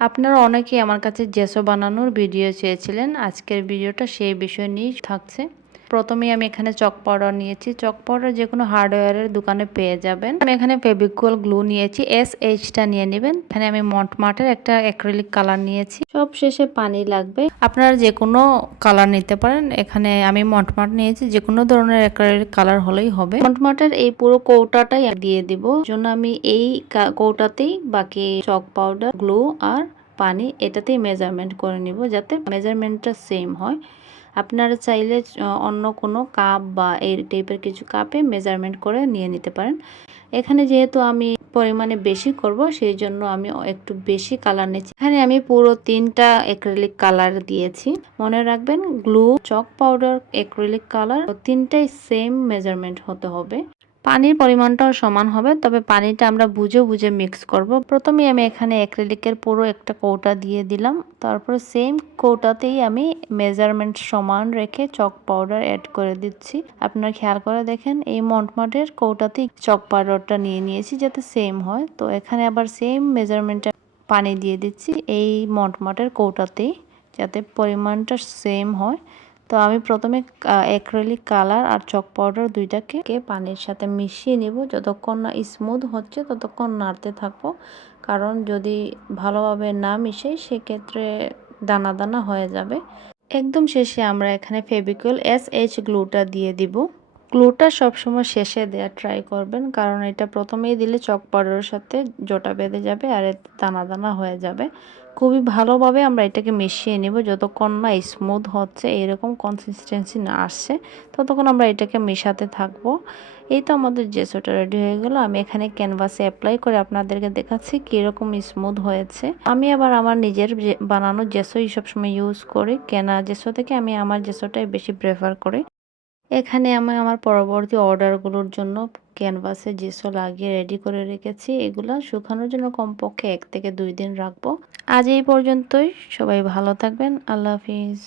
আপনারা অনেকেই আমার কাছে জেসো বানানোর ভিডিও চেয়েছিলেন। আজকের ভিডিওটা সেই বিষয় নিয়েই থাকছে। প্রথমেই আমি এখানে চক পাউডার নিয়েছি। চক পাউডার যেকোনো হার্ডওয়্যারের দোকানে পেয়ে যাবেন। আমি এখানে ফেভিকল গ্লু নিয়েছি, SHটা নিয়ে নেবেন। এখানে আমি মন্টমার্টের একটা অ্যাক্রিলিক কালার নিয়েছি। সব শেষে পানি লাগবে। আপনারা যে কোনো কালার নিতে পারেন। এখানে আমি মন্টমার্ট নিয়েছি, যে কোনো ধরনের অ্যাক্রিলিক কালার হলেই হবে। মন্টমার্টের এই পুরো কৌটাটাই দিয়ে দিব। জন্য আমি এই কৌটাতেই বাকি চক পাউডার, গ্লু আর পানি এটাতেই মেজারমেন্ট করে নিব, যাতে মেজারমেন্টটা সেম হয়। আপনারা চাইলে অন্য কোনো কাপ বা এই টাইপের কিছু কাপে মেজারমেন্ট করে নিয়ে নিতে পারেন। এখানে যেহেতু আমি পরিমাণে বেশি করব, সেই জন্য আমি একটু বেশি কালার নিচ্ছি। এখানে আমি পুরো 3টা অ্যাক্রিলিক কালার দিয়েছি। মনে রাখবেন, glue, chalk powder, acrylic colour 3টাই সেম মেজারমেন্ট হতে হবে। পানির পরিমাণটাও সমান হবে, তবে পানিটা আমরা বুঝে বুঝে মিক্স করব। প্রথমে আমি এখানে অ্যাক্রিলিকের পুরো একটা কৌটা দিয়ে দিলাম। তারপরে সেম কৌটাতেই আমি মেজারমেন্ট সমান রেখে চক পাউডার অ্যাড করে দিচ্ছি। আপনারা খেয়াল করে দেখেন, এই মন্টমার্টের কৌটাতেই চক পাউডারটা নিয়ে নিয়েছি যাতে সেম হয়। তো এখানে আবার সেম মেজারমেন্টে পানি দিয়ে দিচ্ছি এই মন্টমার্টের কৌটাতেই, যাতে পরিমাণটা সেম হয়। তো আমি প্রথমে অ্যাক্রিলিক কালার আর চক পাউডার দুইটাকে পানির সাথে মিশিয়ে নিব। যতক্ষণ না স্মুথ হচ্ছে ততক্ষণ নাড়তে থাকবো, কারণ যদি ভালোভাবে না মিশে সেক্ষেত্রে দানা দানা হয়ে যাবে। একদম শেষে আমরা এখানে ফেভিকল SH গ্লুটা দিয়ে দিব। গ্লুটা সবসময় শেষে দেওয়ার ট্রাই করবেন, কারণ এটা প্রথমেই দিলে চক পাউডারের সাথে জটা বেঁধে যাবে আর দানা দানা হয়ে যাবে। খুবই ভালোভাবে আমরা এটাকে মিশিয়ে নেব। যতক্ষণ না স্মুথ হচ্ছে, এরকম কনসিস্টেন্সি না আসছে, ততক্ষণ আমরা এটাকে মেশাতে থাকবো। এই তো আমাদের জেসোটা রেডি হয়ে গেল। আমি এখানে ক্যানভাসে অ্যাপ্লাই করে আপনাদেরকে দেখাচ্ছি কীরকম স্মুথ হয়েছে। আমি আবার আমার নিজের বানানো জেসোই সবসময় ইউজ করি। কেনা জেসো থেকে আমি আমার জেসোটাই বেশি প্রেফার করি। এখানে আমি আমার পরবর্তী অর্ডারগুলোর জন্য ক্যানভাসে জেসো লাগিয়ে রেডি করে রেখেছি। এগুলো শুকানোর জন্য কমপক্ষে 1 থেকে 2 দিন রাখবো। আজ এই পর্যন্তই। সবাই ভালো থাকবেন। আল্লাহ হাফিজ।